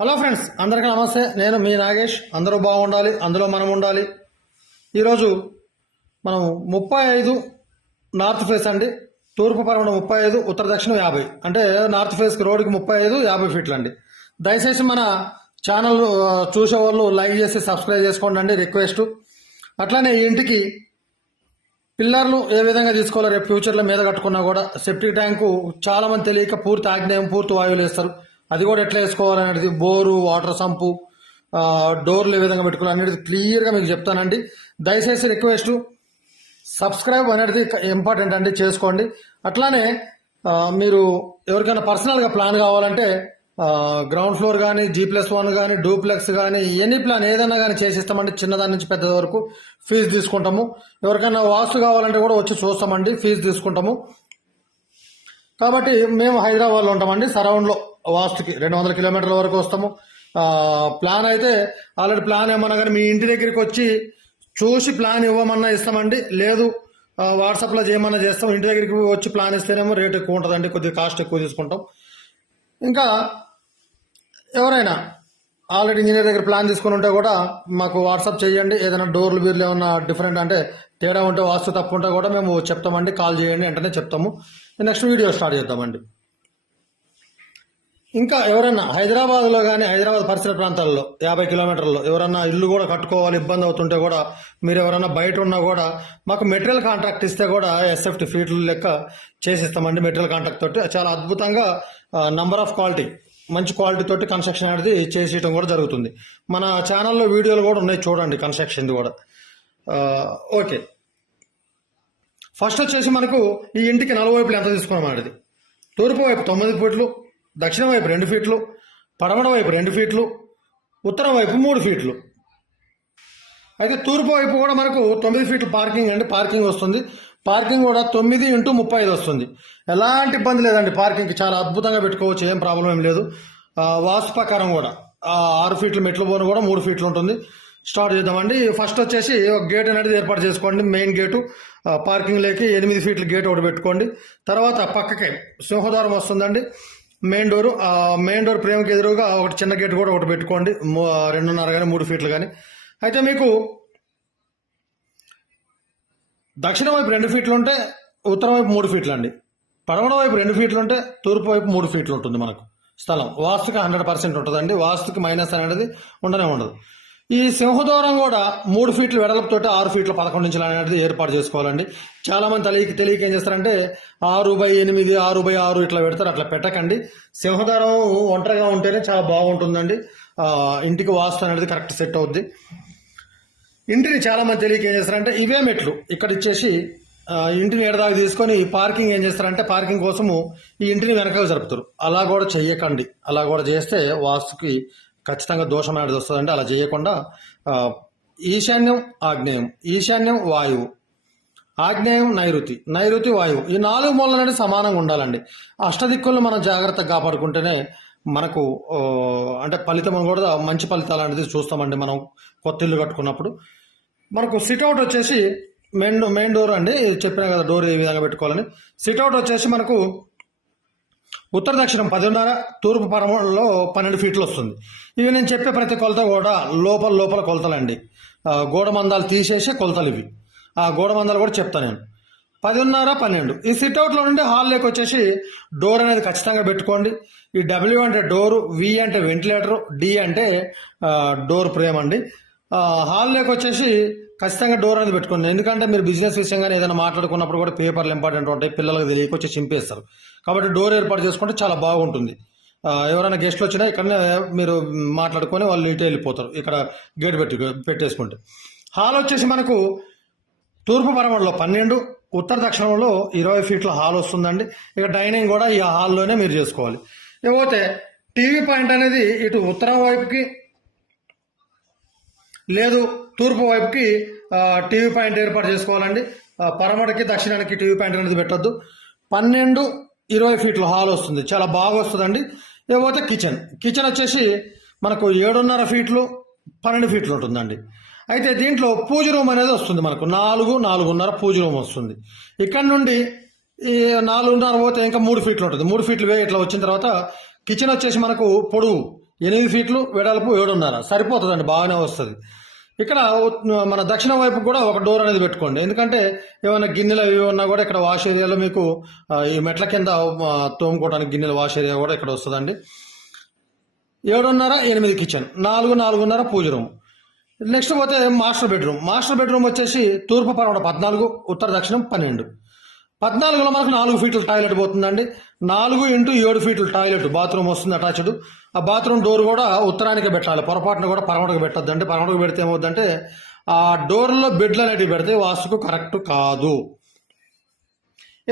Hello friends అందరికీ నమస్తే. నేను మీ నాగేష్. అందరూ బాగుండాలి అందులో మనం ఉండాలి. ఈరోజు మనం ముప్పై ఐదు నార్త్ ఫేస్ అండి. తూర్పు పరమణ ముప్పై ఐదు ఉత్తర దక్షిణం యాభై. అంటే నార్త్ ఫేస్కి రోడ్కి ముప్పై ఐదు యాభై ఫీట్లు అండి దయచేసి మన ఛానల్ చూసేవాళ్ళు చూసే వాళ్ళు లైక్ చేసి సబ్స్క్రైబ్ చేసుకోండి అండి రిక్వెస్ట్. అట్లానే ఈ ఇంటికి పిల్లర్లు ఏ విధంగా తీసుకోవాలో రేపు ఫ్యూచర్లో మీద కట్టుకున్నా కూడా సెప్టిక్ ట్యాంకు చాలా మంది తెలియక పూర్తి ఆగ్నేయం పూర్తి వాయువులు వేస్తారు. అది కూడా ఎట్లా వేసుకోవాలనేది బోరు వాటర్ సంపు డోర్లు ఏ విధంగా పెట్టుకోవాలి అనేది క్లియర్గా మీకు చెప్తానండి. దయచేసి రిక్వెస్ట్ సబ్స్క్రైబ్ అనేది ఇంపార్టెంట్ అండి చేసుకోండి. అట్లానే మీరు ఎవరికైనా పర్సనల్గా ప్లాన్ కావాలంటే గ్రౌండ్ ఫ్లోర్ కానీ జీ ప్లస్ వన్ కానీ డూప్లెక్స్ కానీ ఎనీ ప్లాన్ ఏదైనా కానీ చేసిస్తామండి చిన్నదాని నుంచి పెద్ద వరకు ఫీజు తీసుకుంటాము. ఎవరికైనా వాస్తు కావాలంటే కూడా వచ్చి చూస్తామండి ఫీజు తీసుకుంటాము. కాబట్టి మేము హైదరాబాద్లో ఉంటామండి సరౌండ్లో. వాస్తుకి రెండు వందల కిలోమీటర్ల వరకు వస్తాము. ప్లాన్ అయితే ఆల్రెడీ ప్లాన్ ఏమన్నా కానీ మీ ఇంటి దగ్గరికి వచ్చి చూసి ప్లాన్ ఇవ్వమన్నా ఇస్తామండి. లేదు వాట్సాప్లో చేయమన్నా చేస్తాం. ఇంటి దగ్గరికి వచ్చి ప్లాన్ ఇస్తేనేమో రేట్ ఎక్కువ ఉంటుందండి. కొద్దిగా కాస్ట్ ఎక్కువ తీసుకుంటాం. ఇంకా ఎవరైనా ఆల్రెడీ ఇంజనీర్ దగ్గర ప్లాన్ తీసుకుని ఉంటే కూడా మాకు వాట్సాప్ చేయండి. ఏదైనా డోర్లు బీర్లు ఏమన్నా డిఫరెంట్ అంటే తేడా ఉంటే వాస్తు తప్పు ఉంటే కూడా మేము చెప్తామండి. కాల్ చేయండి వెంటనే చెప్తాము. నెక్స్ట్ వీడియో స్టార్ట్ చేద్దామండి. ఇంకా ఎవరన్నా హైదరాబాద్లో కానీ హైదరాబాద్ పరిసర ప్రాంతాల్లో యాభై కిలోమీటర్లో ఎవరన్నా ఇల్లు కూడా కట్టుకోవాలి ఇబ్బంది అవుతుంటే కూడా మీరు ఎవరన్నా బయట ఉన్నా కూడా మాకు మెటీరియల్ కాంట్రాక్ట్ ఇస్తే కూడా ఎస్ఎఫ్టీ ఫీట్లు లెక్క చేసిస్తామండి మెటీరియల్ కాంట్రాక్ట్ తోటి. చాలా అద్భుతంగా నంబర్ ఆఫ్ క్వాలిటీ మంచి క్వాలిటీ తోటి కన్స్ట్రక్షన్ అనేది చేసేయడం కూడా జరుగుతుంది. మన ఛానల్లో వీడియోలు కూడా ఉన్నాయి చూడండి కన్స్ట్రక్షన్ది కూడా. ఓకే. ఫస్ట్ వచ్చేసి మనకు ఈ ఇంటికి నలువైపులు ఎంత తీసుకున్నాం అనేది తూర్పు వైపు తొమ్మిది ఫీట్లు దక్షిణం వైపు రెండు ఫీట్లు పడమడం వైపు రెండు ఫీట్లు ఉత్తరం వైపు మూడు ఫీట్లు. అయితే తూర్పు వైపు కూడా మనకు తొమ్మిది ఫీట్లు పార్కింగ్ అండి పార్కింగ్ వస్తుంది. పార్కింగ్ కూడా తొమ్మిది ఇంటూ ముప్పై ఐదు వస్తుంది. ఎలాంటి ఇబ్బంది లేదండి పార్కింగ్కి చాలా అద్భుతంగా పెట్టుకోవచ్చు ఏం ప్రాబ్లం ఏం లేదు. వాస్తు ప్రకారం కూడా ఆరు ఫీట్లు మెట్లు పోను కూడా మూడు ఫీట్లు ఉంటుంది. స్టార్ట్ చేద్దామండి. ఫస్ట్ వచ్చేసి ఒక గేట్ అనేది ఏర్పాటు చేసుకోండి మెయిన్ గేటు. పార్కింగ్ లేకి ఎనిమిది ఫీట్ల గేట్ ఒకటి పెట్టుకోండి. తర్వాత పక్కకే సింహద్వారం వస్తుందండి. మెయిన్ డోర్ ఆ మెయిన్ డోర్ ప్రేమకి ఎదురుగా ఒకటి చిన్న గేట్ కూడా ఒకటి పెట్టుకోండి. రెండున్నర కానీ మూడు ఫీట్లు కానీ అయితే మీకు దక్షిణ వైపు రెండు ఫీట్లు ఉంటే ఉత్తరం వైపు మూడు ఫీట్లు అండి పడమర వైపు రెండు ఫీట్లు ఉంటే తూర్పు వైపు మూడు ఫీట్లు ఉంటుంది మనకు స్థలం. వాస్తుకి హండ్రెడ్ పర్సెంట్ ఉంటుందండి. వాస్తుకి మైనస్ అనేది ఉండనే ఉండదు. ఈ సింహద్వారం కూడా మూడు ఫీట్లు వెడల్పుతోటి ఆరు ఫీట్ల పదకొండు నుంచి అనేది ఏర్పాటు చేసుకోవాలండి. చాలా మంది తెలియక తెలియక ఏం చేస్తారంటే ఆరు బై ఎనిమిది ఆరు బై ఆరు ఇట్లా పెడతారు. అట్లా పెట్టకండి. సింహద్వారం ఒంటరిగా ఉంటేనే చాలా బాగుంటుందండి. ఇంటికి వాస్తు అనేది కరెక్ట్ సెట్ అవుద్ది. ఇంటిని చాలా మంది తెలియక ఏం చేస్తారంటే ఇవే మెట్లు ఇక్కడ ఇచ్చేసి ఇంటిని ఎడదాకా తీసుకొని పార్కింగ్ ఏం చేస్తారంటే పార్కింగ్ కోసము ఈ ఇంటిని వెనకాల జరుపుతారు. అలా కూడా చెయ్యకండి. అలా కూడా చేస్తే వాస్తుకి ఖచ్చితంగా దోషం అనేది వస్తుందండి. అలా చేయకుండా ఈశాన్యం ఆగ్నేయం ఈశాన్యం వాయువు ఆగ్నేయం నైరుతి నైరుతి వాయువు ఈ నాలుగు మూలలు అనేది సమానంగా ఉండాలండి. అష్టదిక్కులను మనం జాగ్రత్తగా కాపాడుకుంటేనే మనకు అంటే ఫలితం కూడా మంచి ఫలితాలు అనేది చూస్తామండి మనం కొత్త ఇల్లు కట్టుకున్నప్పుడు. మనకు సిట్అవుట్ వచ్చేసి మెయిన్ మెయిన్ డోర్ అండి. చెప్పిన కదా డోర్ ఏ విధంగా పెట్టుకోవాలని. సిట్అవుట్ వచ్చేసి మనకు ఉత్తర దక్షిణం పదిన్నర తూర్పు పరమలో పన్నెండు ఫీట్లు వస్తుంది. ఇవి నేను చెప్పే ప్రతి కొలత కూడా లోపల లోపల కొలతలండి. గోడమందాలు గోడ మందాలు తీసేసే కొలతలు ఇవి. ఆ గోడ మందాలు కూడా చెప్తాను నేను. పదిన్నర పన్నెండు. ఈ సిట్అవుట్లో నుండి హాల్లోకి వచ్చేసి డోర్ అనేది ఖచ్చితంగా పెట్టుకోండి. ఈ డబ్ల్యూ అంటే డోరు వి అంటే వెంటిలేటరు డి అంటే డోర్ ఫ్రేమ్ అండి. హాల్లోకి వచ్చేసి ఖచ్చితంగా డోర్ అనేది పెట్టుకోండి. ఎందుకంటే మీరు బిజినెస్ విషయంగా ఏదైనా మాట్లాడుకున్నప్పుడు కూడా పేపర్లు ఇంపార్టెంట్ ఉంటాయి. పిల్లలకు తెలియకొచ్చి చింపేస్తారు. కాబట్టి డోర్ ఏర్పాటు చేసుకుంటే చాలా బాగుంటుంది. ఎవరైనా గెస్ట్లు వచ్చినా ఇక్కడనే మీరు మాట్లాడుకొని వాళ్ళు ఇటు వెళ్ళిపోతారు. ఇక్కడ గేట్ పెట్టి పెట్టేసుకుంటే. హాల్ వచ్చేసి మనకు తూర్పు పరమలో పన్నెండు ఉత్తర దక్షిణంలో ఇరవై ఫీట్ల హాల్ వస్తుందండి. ఇక డైనింగ్ కూడా ఈ హాల్లోనే మీరు చేసుకోవాలి. ఇకపోతే టీవీ పాయింట్ అనేది ఇటు ఉత్తరం వైపుకి లేదు తూర్పు వైపుకి టీవీ పాయింట్ ఏర్పాటు చేసుకోవాలండి. పరమడికి దక్షిణానికి టీవీ పాయింట్ అనేది పెట్టద్దు. పన్నెండు ఇరవై ఫీట్ల హాల్ వస్తుంది. చాలా బాగా వస్తుందండి ఇకపోతే కిచెన్. కిచెన్ వచ్చేసి మనకు ఏడున్నర ఫీట్లు పన్నెండు ఫీట్లు ఉంటుందండి. అయితే దీంట్లో పూజ రూమ్ అనేది వస్తుంది మనకు. నాలుగు నాలుగున్నర పూజ రూమ్ వస్తుంది. ఇక్కడ నుండి ఈ నాలుగున్నర పోతే ఇంకా మూడు ఫీట్లు ఉంటుంది. మూడు ఫీట్లు వే ఇట్లా వచ్చిన తర్వాత కిచెన్ వచ్చేసి మనకు పొడవు ఎనిమిది ఫీట్లు వెడల్పు ఏడున్నర. సరిపోతుందండి బాగానే వస్తుంది. ఇక్కడ మన దక్షిణ వైపు కూడా ఒక డోర్ అనేది పెట్టుకోండి. ఎందుకంటే ఏమైనా గిన్నెలు అవి ఉన్నా కూడా ఇక్కడ వాష్ ఏరియాలో మీకు ఈ మెట్ల కింద తోముకోవడానికి గిన్నెల వాష్ ఏరియా కూడా ఇక్కడ వస్తుందండి. ఏడున్నర ఎనిమిది కిచెన్. నాలుగు నాలుగున్నర పూజ రూమ్. నెక్స్ట్ పోతే మాస్టర్ బెడ్రూమ్. మాస్టర్ బెడ్రూమ్ వచ్చేసి తూర్పు పడవడ పద్నాలుగు ఉత్తర దక్షిణం పన్నెండు. పద్నాలుగులో మనకు నాలుగు ఫీట్ల టాయిలెట్ పోతుందండి. నాలుగు ఇంటూ ఏడు ఫీట్ల టాయిలెట్ బాత్రూమ్ వస్తుంది అటాచ్డ్. ఆ బాత్రూమ్ డోర్ కూడా ఉత్తరానికి పెట్టాలి. పొరపాటున కూడా పరమడకు పెట్టద్దండి పరమటకు పెడితే ఏమవుద్దంటే ఆ డోర్లో బెడ్లు అనేటివి పెడితే వాస్తుకు కరెక్ట్ కాదు.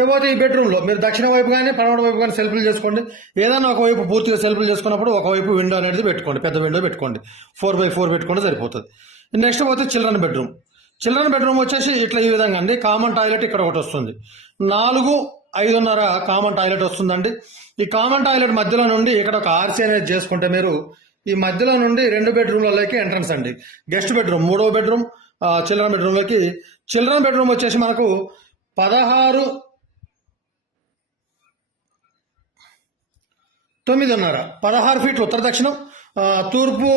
ఏపోతే ఈ బెడ్రూమ్లో మీరు దక్షిణ వైపు కానీ పడమట వైపు కానీ సెల్ఫీలు చేసుకోండి. ఏదైనా ఒకవైపు పూర్తిగా సెల్ఫీలు చేసుకున్నప్పుడు ఒకవైపు విండో అనేది పెట్టుకోండి. పెద్ద విండో పెట్టుకోండి. ఫోర్ బై ఫోర్ పెట్టుకుంటే సరిపోతుంది. నెక్స్ట్ పోతే చిల్డ్రన్ బెడ్రూమ్. చిల్డ్రన్ బెడ్రూమ్ వచ్చేసి ఇట్లా ఈ విధంగా అండి. కామన్ టాయిలెట్ ఇక్కడ ఒకటి వస్తుంది. నాలుగు ఐదున్నర కామన్ టాయిలెట్ వస్తుందండి. ఈ కామన్ టాయిలెట్ మధ్యలో నుండి ఇక్కడ ఒక ఆర్సీ అనేది చేసుకుంటే మీరు ఈ మధ్యలో నుండి రెండు బెడ్రూమ్లలోకి ఎంట్రన్స్ అండి. గెస్ట్ బెడ్రూమ్ మూడో బెడ్రూమ్ చిల్డ్రన్ బెడ్రూమ్లోకి చిల్డ్రన్ బెడ్రూమ్ వచ్చేసి మనకు పదహారు తొమ్మిదిన్నర. పదహారు ఫీట్లు ఉత్తర దక్షిణం తూర్పు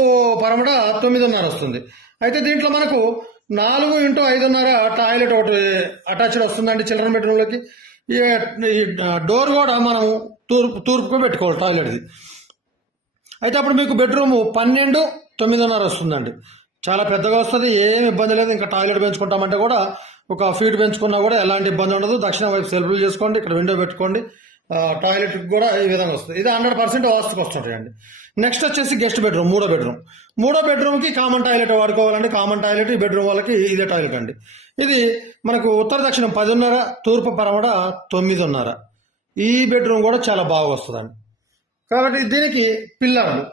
పరమడ తొమ్మిదిన్నర వస్తుంది. అయితే దీంట్లో మనకు నాలుగు ఇంటూ ఐదున్నర టాయిలెట్ ఒకటి అటాచ్డ్ వస్తుందండి చిల్డ్రన్ బెడ్రూమ్లోకి డోర్ కూడా మనం తూర్పు తూర్పుకు పెట్టుకోవాలి టాయిలెట్ది అయితే అప్పుడు మీకు బెడ్రూమ్ పన్నెండు తొమ్మిదిన్నర వస్తుందండి. చాలా పెద్దగా వస్తుంది ఏం ఇబ్బంది లేదు. ఇంకా టాయిలెట్ పెంచుకుంటామంటే కూడా ఒక ఫీట్ పెంచుకున్నా కూడా ఎలాంటి ఇబ్బంది ఉండదు. దక్షిణ వైపు సెల్ఫ్లు చేసుకోండి ఇక్కడ విండో పెట్టుకోండి. టాయిలెట్కి టాయిలెట్ కూడా ఈ విధంగా వస్తుంది. ఇది హండ్రెడ్ పర్సెంట్ వాస్తుకు వస్తుంటాయండి నెక్స్ట్ వచ్చేసి గెస్ట్ బెడ్రూమ్ మూడో బెడ్రూమ్ మూడో బెడ్రూమ్కి కామన్ టాయిలెట్ వాడుకోవాలండి. కామన్ టాయిలెట్ ఈ బెడ్రూమ్ వాళ్ళకి ఇదే టాయిలెట్ అండి. ఇది మనకు ఉత్తర దక్షిణం పదిన్నర తూర్పు పరమడ తొమ్మిదిన్నర. ఈ బెడ్రూమ్ కూడా చాలా బాగా వస్తుందండి. కాబట్టి దీనికి పిల్లర్లు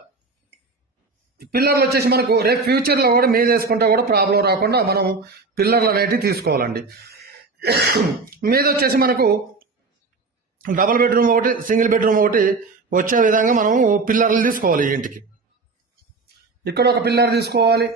పిల్లర్లు వచ్చేసి మనకు రేపు ఫ్యూచర్లో కూడా మీద వేసుకుంటే కూడా ప్రాబ్లం రాకుండా మనం పిల్లర్లు అనేటివి తీసుకోవాలండి. మీద వచ్చేసి మనకు డబుల్ బెడ్రూమ్ ఒకటి సింగిల్ బెడ్రూమ్ ఒకటి వచ్చే విధంగా మనము పిల్లర్లు తీసుకోవాలి ఇంటికి. ఇక్కడ ఒక పిల్లర్ తీసుకోవాలి.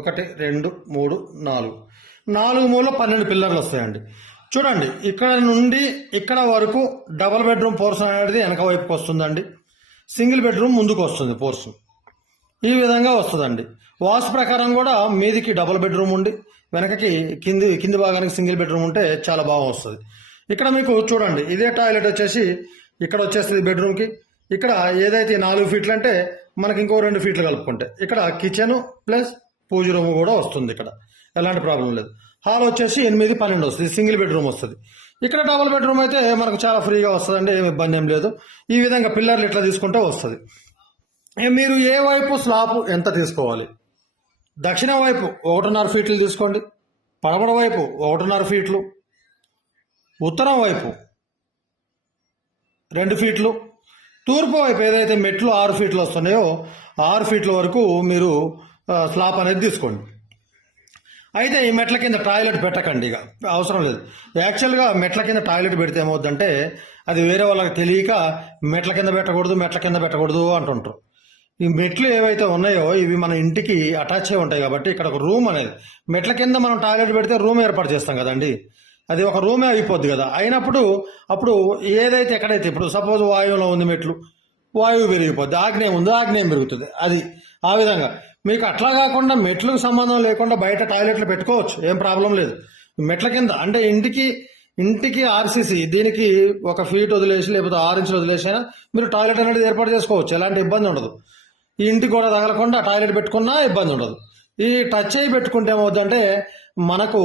ఒకటి రెండు మూడు నాలుగు. నాలుగు మూల పన్నెండు పిల్లర్లు వస్తాయండి. చూడండి ఇక్కడ నుండి ఇక్కడ వరకు డబల్ బెడ్రూమ్ పోర్షన్ అనేది వెనక వైపుకి వస్తుందండి. సింగిల్ బెడ్రూమ్ ముందుకు వస్తుంది పోర్షన్ ఈ విధంగా వస్తుందండి. వాస్తు ప్రకారం కూడా మీదికి డబుల్ బెడ్రూమ్ ఉండి వెనకకి కింది కింది భాగానికి సింగిల్ బెడ్రూమ్ ఉంటే చాలా బాగా వస్తుంది. ఇక్కడ మీకు చూడండి ఇదే టాయిలెట్ వచ్చేసి ఇక్కడ వచ్చేస్తుంది బెడ్రూమ్కి ఇక్కడ ఏదైతే నాలుగు ఫీట్లు అంటే మనకి ఇంకో రెండు ఫీట్లు కలుపుకుంటే. ఇక్కడ కిచెన్ ప్లస్ పూజ రూమ్ కూడా వస్తుంది ఇక్కడ. ఎలాంటి ప్రాబ్లం లేదు. హాల్ వచ్చేసి ఎనిమిది పన్నెండు వస్తుంది. సింగిల్ బెడ్రూమ్ వస్తుంది. ఇక్కడ డబుల్ బెడ్రూమ్ అయితే మనకు చాలా ఫ్రీగా వస్తుందండి ఏమి ఇబ్బంది ఏం లేదు. ఈ విధంగా పిల్లర్లు ఇట్లా తీసుకుంటే వస్తుంది. మీరు ఏ వైపు స్లాబ్ ఎంత తీసుకోవాలి? దక్షిణ వైపు ఒకటిన్నర ఫీట్లు తీసుకోండి. పడమర వైపు ఒకటిన్నర ఫీట్లు. ఉత్తరం వైపు రెండు ఫీట్లు. తూర్పు వైపు ఏదైతే మెట్లు ఆరు ఫీట్లు వస్తున్నాయో ఆరు ఫీట్ల వరకు మీరు స్లాప్ అనేది తీసుకోండి. అయితే ఈ మెట్ల కింద టాయిలెట్ పెట్టకండి ఇక. అవసరం లేదు. యాక్చువల్గా మెట్ల కింద టాయిలెట్ పెడితే ఏమవుద్దంటే అది వేరే వాళ్ళకి తెలియక మెట్ల కింద పెట్టకూడదు మెట్ల కింద పెట్టకూడదు అంటుంటారు. ఈ మెట్లు ఏవైతే ఉన్నాయో ఇవి మన ఇంటికి అటాచ్ అయి ఉంటాయి కాబట్టి ఇక్కడ ఒక రూమ్ అనేది. మెట్ల కింద మనం టాయిలెట్ పెడితే రూమ్ ఏర్పాటు చేస్తాం కదండి. అది ఒక రూమే అయిపోద్ది కదా. అయినప్పుడు అప్పుడు ఏదైతే ఎక్కడైతే ఇప్పుడు సపోజ్ వాయువులో ఉంది మెట్లు వాయువు పెరిగిపోద్ది ఆగ్నేయం ఉంది ఆగ్నేయం పెరుగుతుంది. అది ఆ విధంగా. మీకు అట్లా కాకుండా మెట్లకు సంబంధం లేకుండా బయట టాయిలెట్లు పెట్టుకోవచ్చు. ఏం ప్రాబ్లం లేదు. మెట్ల కింద అంటే ఇంటికి ఇంటికి ఆర్సీసీ దీనికి ఒక ఫీట్ వదిలేసి లేకపోతే ఆరు ఇంచులు వదిలేసినా మీరు టాయిలెట్ అనేది ఏర్పాటు చేసుకోవచ్చు. ఎలాంటి ఇబ్బంది ఉండదు. ఈ ఇంటికి కూడా తగలకుండా టాయిలెట్ పెట్టుకున్నా ఇబ్బంది ఉండదు. ఈ టచ్ అయ్యి పెట్టుకుంటే ఏమవుద్దంటే మనకు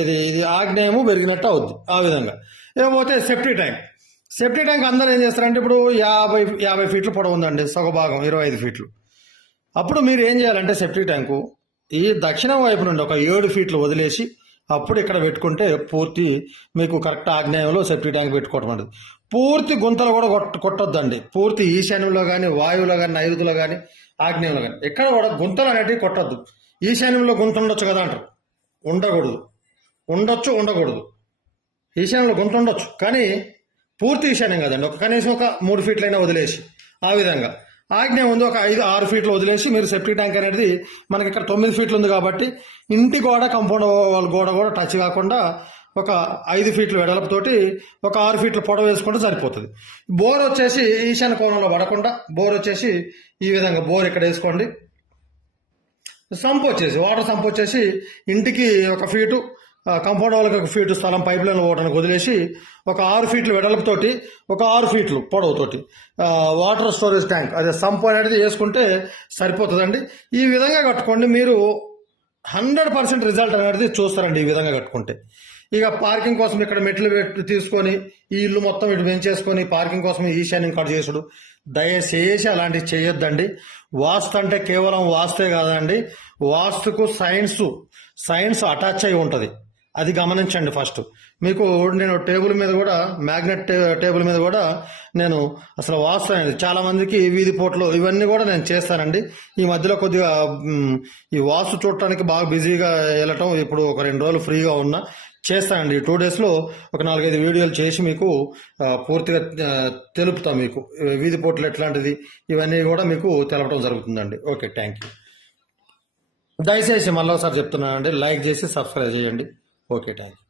ఇది ఇది ఆగ్నేయము పెరిగినట్టు అవుద్ది ఆ విధంగా. ఏమవుతే సెఫ్టీ ట్యాంక్. సెఫ్టీ ట్యాంక్ అందరూ ఏం చేస్తారంటే ఇప్పుడు యాభై యాభై ఫీట్లు పొడవు ఉందండి ఇరవై ఐదు ఫీట్లు. అప్పుడు మీరు ఏం చేయాలంటే సెప్టిక్ ట్యాంకు ఈ దక్షిణం వైపు నుండి ఒక ఏడు ఫీట్లు వదిలేసి అప్పుడు ఇక్కడ పెట్టుకుంటే పూర్తి మీకు కరెక్ట్ ఆగ్నేయంలో సెప్టిక్ ట్యాంక్ పెట్టుకోవటం అనేది పూర్తి గుంతలు కూడా కొట్ట కొట్టొద్దండి. పూర్తి ఈశాన్యంలో కానీ వాయువులో కానీ నైరుతిలో కానీ ఆగ్నేయంలో కానీ ఎక్కడ కూడా గుంతలు అనేటివి కొట్టొద్దు. ఈశాన్యంలో గుంత ఉండొచ్చు కదా అంటారు. ఉండకూడదు. ఉండొచ్చు ఉండకూడదు. ఈశాన్యంలో గుంత ఉండొచ్చు. కానీ పూర్తి ఈశాన్యం కదండి. ఒక కనీసం ఒక మూడు ఫీట్లైనా వదిలేసి. ఆ విధంగా. ఆజ్ఞ ఉంది ఒక ఐదు ఆరు ఫీట్లు వదిలేసి మీరు సెప్టిక్ ట్యాంక్ అనేది మనకి ఇక్కడ తొమ్మిది ఫీట్లు ఉంది కాబట్టి ఇంటి గోడ కంపౌండ్ వాళ్ళ గోడ కూడా టచ్ కాకుండా ఒక ఐదు ఫీట్లు వెడల్పుతోటి ఒక ఆరు ఫీట్లు పొడవు వేసుకుంటే సరిపోతుంది. బోర్ వచ్చేసి ఈశాన్య కోణంలో పడకుండా బోర్ వచ్చేసి ఈ విధంగా బోర్ ఇక్కడ వేసుకోండి. సంప్ వచ్చేసి వాటర్ సంప్ వచ్చేసి ఇంటికి ఒక ఫీటు కంపౌండ్ వాళ్ళకి ఒక ఫీటు స్థలం పైప్ లైన్ పోవడానికి వదిలేసి ఒక ఆరు ఫీట్లు వెడల్పుతోటి ఒక ఆరు ఫీట్లు పొడవుతోటి వాటర్ స్టోరేజ్ ట్యాంక్ అదే సంప్ అనేది వేసుకుంటే సరిపోతుందండి. ఈ విధంగా కట్టుకోండి మీరు హండ్రెడ్ పర్సెంట్ రిజల్ట్ అనేది చూస్తారండి ఈ విధంగా కట్టుకుంటే. ఇక పార్కింగ్ కోసం ఇక్కడ మెట్లు పెట్టి తీసుకొని ఈ ఇల్లు మొత్తం ఇటు పెంచేసుకొని పార్కింగ్ కోసం ఈశాన్యం కట్ చేసుడు. దయచేసి అలాంటివి చేయొద్దండి. వాస్తు అంటే కేవలం వాస్తే కాదండి వాస్తుకు సైన్స్ సైన్స్ అటాచ్ అయి ఉంటుంది. అది గమనించండి ఫస్ట్. మీకు నేను టేబుల్ మీద కూడా మ్యాగ్నెట్ టేబుల్ మీద కూడా నేను అసలు వాస్తు అనేది చాలా మందికి వీధి పోట్లు ఇవన్నీ కూడా నేను చేస్తానండి. ఈ మధ్యలో కొద్దిగా ఈ వాస్తు చూడటానికి బాగా బిజీగా వెళ్ళటం ఇప్పుడు ఒక రెండు రోజులు ఫ్రీగా ఉన్నా చేస్తానండి. టూ డేస్లో ఒక నాలుగైదు వీడియోలు చేసి మీకు పూర్తిగా తెలుపుతా మీకు. వీధి పోట్లు ఎట్లాంటిది ఇవన్నీ కూడా మీకు తెలపడం జరుగుతుందండి. Okay thank you. దయచేసి మళ్ళీ ఒకసారి చెప్తున్నానండి. లైక్ చేసి సబ్స్క్రైబ్ చేయండి. Okay thank you